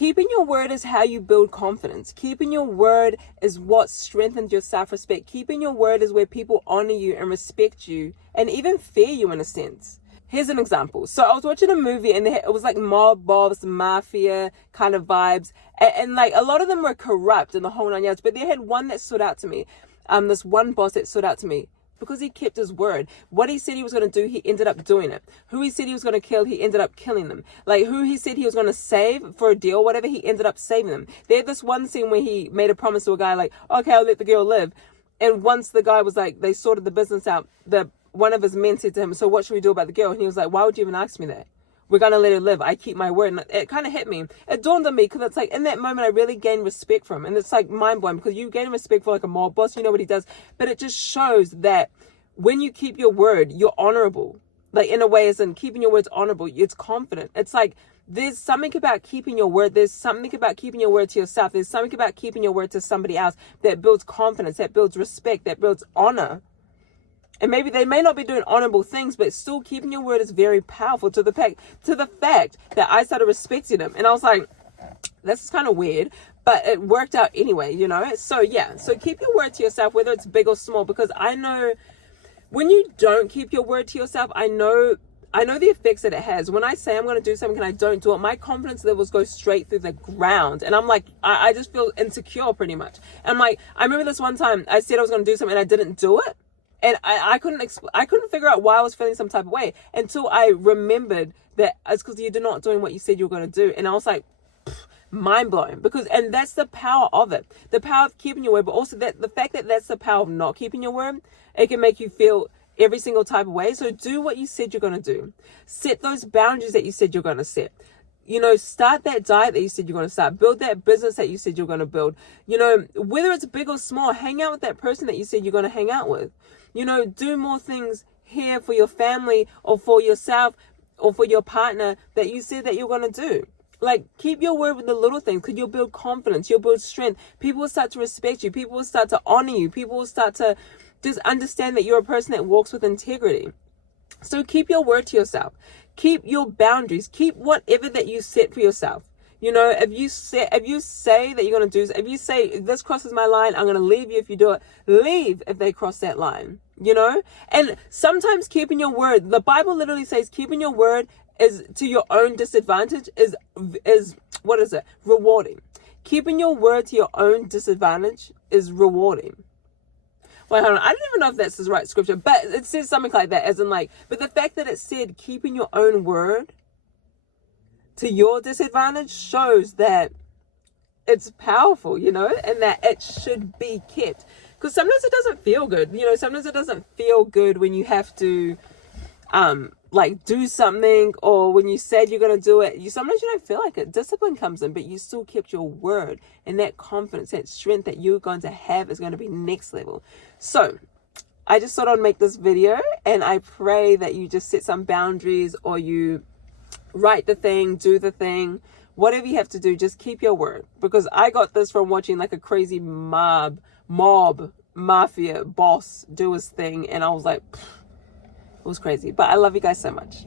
Keeping your word is how you build confidence. Keeping your word is what strengthens your self-respect. Keeping your word is where people honor you and respect you and even fear you in a sense. Here's an example. So I was watching a movie and it was like mob boss, mafia kind of vibes. And like a lot of them were corrupt in the whole 9 yards. But they had one that stood out to me. This one boss that stood out to me. Because he kept his word. What he said he was going to do, he ended up doing it. Who he said he was going to kill, he ended up killing them. Like who he said he was going to save for a deal, whatever, he ended up saving them. They had this one scene where he made a promise to a guy like, okay, I'll let the girl live. And once the guy was like, they sorted the business out, one of his men said to him, so what should we do about the girl? And he was like, why would you even ask me that? We're going to let her live. I keep my word. And it kind of hit me. It dawned on me because it's like in that moment, I really gained respect for him. And it's like mind blowing because you gain respect for like a mob boss, you know what he does. But it just shows that when you keep your word, you're honorable. Like in a way, as in keeping your words honorable, it's confident. It's like there's something about keeping your word. There's something about keeping your word to yourself. There's something about keeping your word to somebody else that builds confidence, that builds respect, that builds honor. And maybe they may not be doing honorable things, but still keeping your word is very powerful to the fact that I started respecting him. And I was like, this is kind of weird, but it worked out anyway, you know? So yeah, so keep your word to yourself, whether it's big or small, because I know when you don't keep your word to yourself, I know the effects that it has. When I say I'm going to do something and I don't do it, my confidence levels go straight through the ground. And I'm like, I just feel insecure pretty much. And I'm like, I remember this one time I said I was going to do something and I didn't do it. And I couldn't figure out why I was feeling some type of way until I remembered that it's because you're not doing what you said you were going to do. And I was like, mind blowing, and that's the power of it. The power of keeping your word, but also that the fact that that's the power of not keeping your word, it can make you feel every single type of way. So do what you said you're going to do. Set those boundaries that you said you're going to set. You know, start that diet that you said you're going to start. Build that business that you said you're going to build. You know, whether it's big or small, hang out with that person that you said you're going to hang out with. You know, do more things here for your family or for yourself or for your partner that you said that you're going to do. Like, keep your word with the little things because you'll build confidence. You'll build strength. People will start to respect you. People will start to honor you. People will start to just understand that you're a person that walks with integrity. So keep your word to yourself. Keep your boundaries. Keep whatever that you set for yourself. You know, if you say that you're going to do, if you say, if this crosses my line, I'm going to leave you if you do it. Leave if they cross that line, you know? And sometimes keeping your word, the Bible literally says keeping your word is to your own disadvantage is what is it? Rewarding. Keeping your word to your own disadvantage is rewarding. Wait, hold on. I don't even know if that's the right scripture, but it says something like that, as in like, but the fact that it said keeping your own word to your disadvantage shows that it's powerful, you know, and that it should be kept. Because sometimes it doesn't feel good. You know, sometimes it doesn't feel good when you have to, like do something, or when you said you're going to do it, sometimes you don't feel like it. Discipline comes in, but you still kept your word, and that confidence, that strength that you're going to have is going to be next level. So I just thought I'd make this video, and I pray that you just set some boundaries, or you write the thing, do the thing, whatever you have to do, just keep your word. Because I got this from watching like a crazy mob, mafia boss do his thing, and I was like, it was crazy. But I love you guys so much.